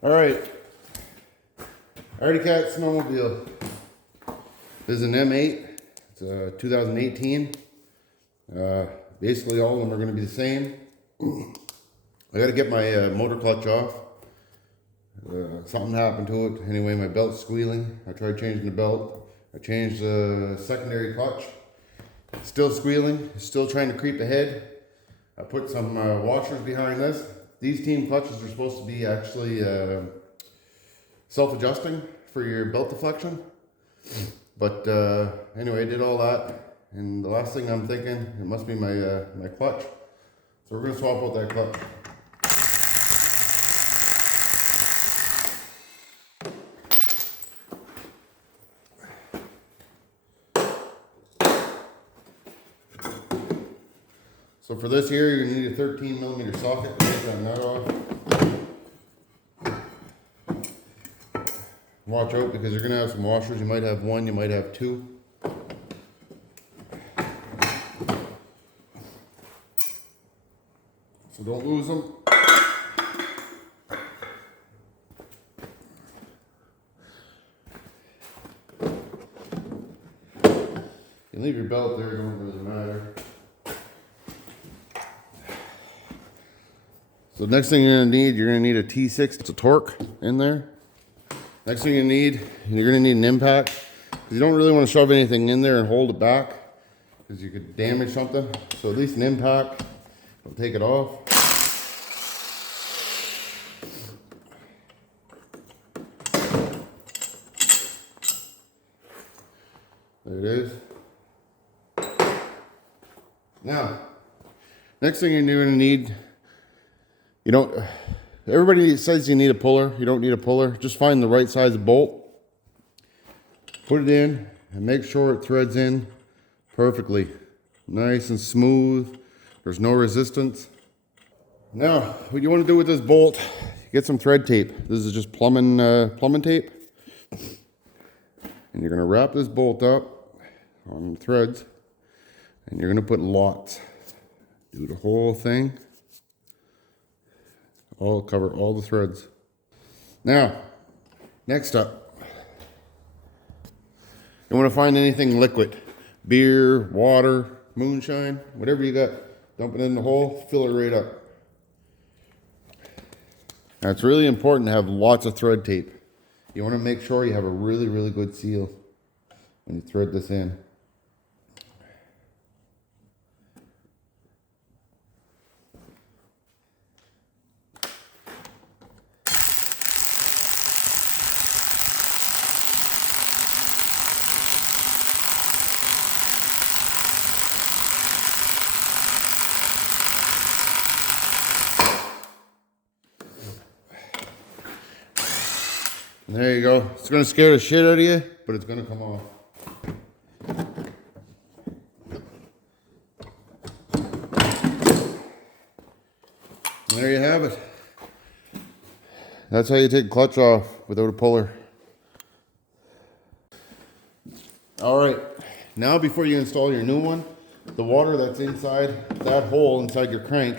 All right, Cat Snowmobile. This is an M8. It's a 2018. Basically, all of them are going to be the same. I got to get my motor clutch off. Something happened to it. Anyway, my belt's squealing. I tried changing the belt. I changed the secondary clutch. It's still squealing. It's still trying to creep ahead. I put some washers behind this. These team clutches are supposed to be actually self-adjusting for your belt deflection. But anyway, I did all that. And the last thing I'm thinking, it must be my my clutch. So we're going to swap out that clutch. So for this here, you're going to need a 13mm socket to take that nut off. Watch out because you're going to have some washers. You might have one, you might have two. So don't lose them. You leave your belt there, it don't really matter. So next thing you're gonna need a T6. It's a torque in there. Next thing you're gonna need an impact. Because you don't really want to shove anything in there and hold it back, because you could damage something. So at least an impact will take it off. There it is. Now, next thing you're gonna need, everybody says you need a puller. You don't need a puller. Just find the right size bolt. Put it in and make sure it threads in perfectly. Nice and smooth. There's no resistance. Now, what you want to do with this bolt, get some thread tape. This is just plumbing tape. And you're going to wrap this bolt up on the threads. And you're going to put lots. Do the whole thing. Cover all the threads. Now, next up, you want to find anything liquid. Beer, water, moonshine, whatever you got. Dump it in the hole, fill it right up. Now, it's really important to have lots of thread tape. You want to make sure you have a really, really good seal when you thread this in. And there you go. It's going to scare the shit out of you, but it's going to come off. And there you have it. That's how you take clutch off without a puller. All right. Now before you install your new one, the water that's inside that hole inside your crank,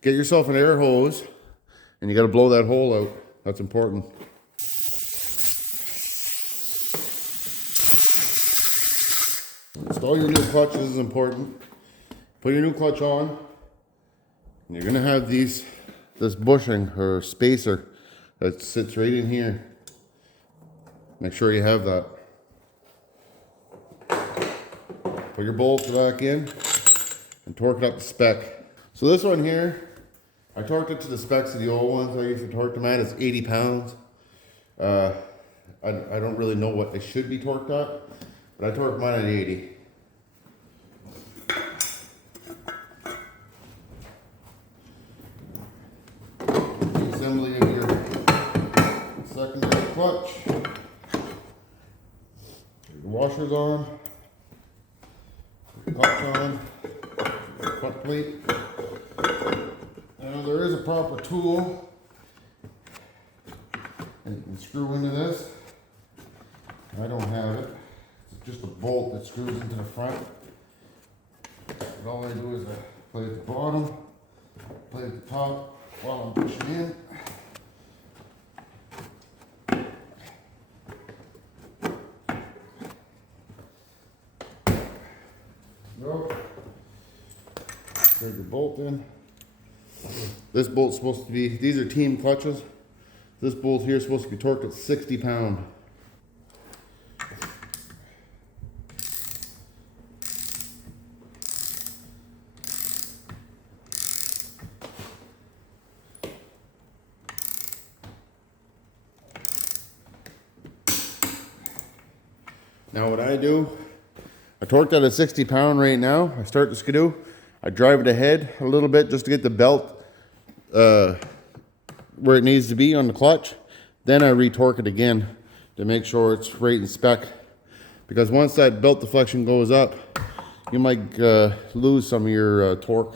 get yourself an air hose and you got to blow that hole out. That's important. Install your new clutch. This is important. Put your new clutch on. And you're gonna have this bushing or spacer that sits right in here. Make sure you have that. Put your bolts back in and torque it up to spec. So this one here, I torqued it to the specs of the old ones I used to torque them at. It's 80 pounds. I don't really know what they should be torqued at, but I torqued mine at 80. Assembly of your secondary clutch. Your washers on. Your clutch on. Your front plate. Now there is a proper tool that you can screw into this. I don't have it. It's just a bolt that screws into the front. But all I do is I play at the bottom, play at the top while I'm pushing in. There's the bolt in. This bolt's supposed to be, these are team clutches. This bolt here is supposed to be torqued at 60 pound. Now what I do, I torqued at a 60 pound right now. I start the skidoo. I drive it ahead a little bit just to get the belt where it needs to be on the clutch. Then I retorque it again to make sure it's right in spec. Because once that belt deflection goes up, you might lose some of your torque.